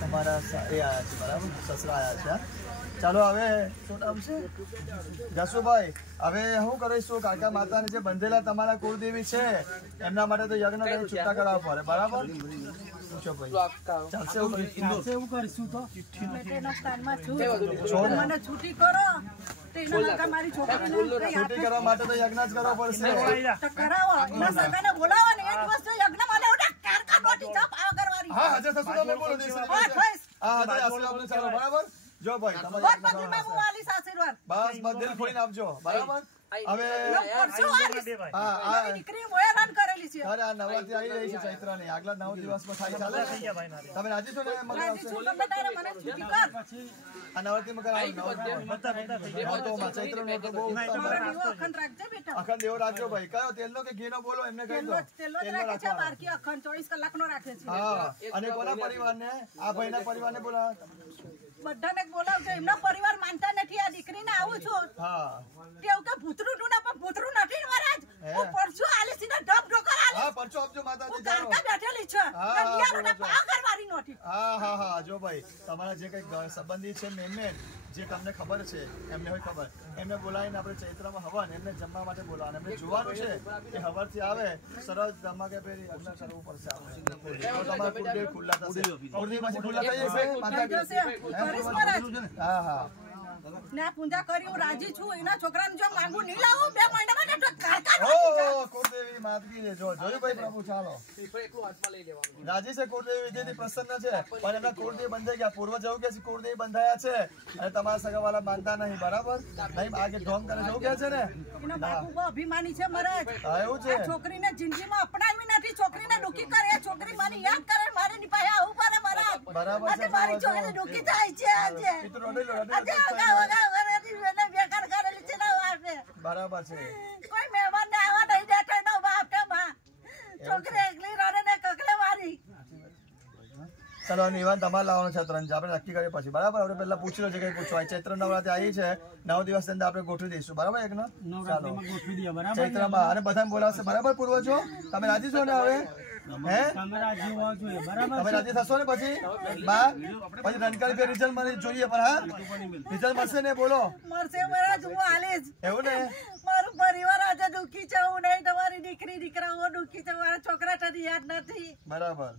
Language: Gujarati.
તમારા એ આયા છે બરાબર, સસરા આયા છે। ચાલો હવે શું નામ છે જસુભાઈ, હવે શું કરીશું કાકા માતાને જે બંધેલા તમારા કુળદેવી છે એમના માટે તો યજ્ઞ કરી છૂટા કરાવવા પડે બરાબર, પૂછો ભાઈ ચાલશે એવું કરીશું તો મને છૂટી કરો, છૂટી કરવા માટે તો યજ્ઞ જ કરવો પડશે, કરાવો એના સગાને બોલાવો ને એક વસ્તુ યજ્ઞ મને ઓડા કારકા નોટી ચા પાવ કરવાની। હા હાજર થશું તમે બોલો દેશ હા હાજર આશીર્વાદ ચાલો બરાબર, જો ભાઈ તમારે બસ બસ દિલ ખોલીને આપજો બરાબર। હવે નવરાત્રી આવી રહી છે ચૈત્ર ની, આગલા 9 દિવસમાં થાય ચાલે, તમે રાજી છો ને? આ નવરાત્રીમાં કરાવો ચૈત્ર નો તો બહુ અખંડ એવો રાખજો ભાઈ, કયો તેલનો કે ઘીનો બોલો એમને કહી દો, હા અને કોના પરિવારને? આ ભાઈના પરિવારને બોલા, બધાને બોલાવજો, એમનો પરિવાર માનતા નથી, આ દીકરીને આવું છું હા કેવું કે ભૂતરું નું ના પણ ભૂતરું નથી મહારાજ, હું પરછું આલી સીધા ઢબ ઢોકર આલી, હા પરચો આપજો માતાજી ચાલો બેઠેલી છે નિયારોને પાગર મારી નોટી, હા જો ભાઈ તમારા જે કઈ સંબંધી છે મેન જે તમને ખબર છે એમને હોય ખબર, એમને બોલાવીને આપણે ચૈત્રમાં હવન એમને જમવા માટે બોલાવવાનું, એમને જોવાનું છે કે હવનથી આવે સરસ ધમાકે ફેરી અગ્ન કરવું પડશે, તમારા કુળદેવ ખુલ્લા થશે, કુળદેવ પાછી ખુલ્લા થઈ જશે, હા ને પૂજા કરી હું રાજી છું, એના છોકરાને જો માંગુ નહીં લાવું 2 મહિનામાં તો કાકા ઓ કુળદેવી માતકી છે, જોયું ભાઈ પ્રભુ ચાલો રાજી છે કુળદેવી વિજયથી પ્રસન્ન છે, પણ એમના કુળદેવી બંધાઈ ગયા, પૂર્વ જવું કે કુળદેવી બંધાયા છે અને તમારા સગાવાળા માનતા નહીં બરાબર, નહીં આગે ઢોંગ કરે જવું કે છે ને, એનો બાપુ બહુ અભિમાની છે મહારાજ, એવું છે છોકરીને જિંદગીમાં અપનાવી નથી, છોકરીને દુખી કરે, છોકરી મારી યાદ કરે, મારી ની પાસે આવું પડે મહારાજ, બરાબર છે મારી છોકરી દુખી થાય છે બરાબર છે, કોઈ મહેમાન ને આવવા નહીં દેતો નો બાપ કે માં, છોકરી એકલી રડે ને કકડે મારી। ચલો નિવાન તમારે લાવવાનું છે 3 આપણે નક્કી કરીએ પછી બરાબર, આપણે પહેલા પૂછી લો છે કઈ પૂછવા, ચૈત્ર નવરાત્રી આવી છે 9 દિવસ અંદર આપણે ગોઠવી દઈશું બરાબર, એક ચાલો ચૈત્રમાં અને બધાને બોલાવશે બરાબર, પૂર્વજો તમે રાજી છો ને? હવે હે તમે રાજી થશો ને? પછી પછી રનકારી ફેર રિઝલ્ટ મને જોઈએ, પણ હા રિઝલ્ટ મળશે ને? બોલો મળશે મહારાજ, હું આલીશ એવું ને? મારું પરિવાર આજે દુખી છે, હું નહીં, તમારી દીકરી દીકરાઓ દુખી છે, મારા છોકરા તને યાદ નથી બરાબર।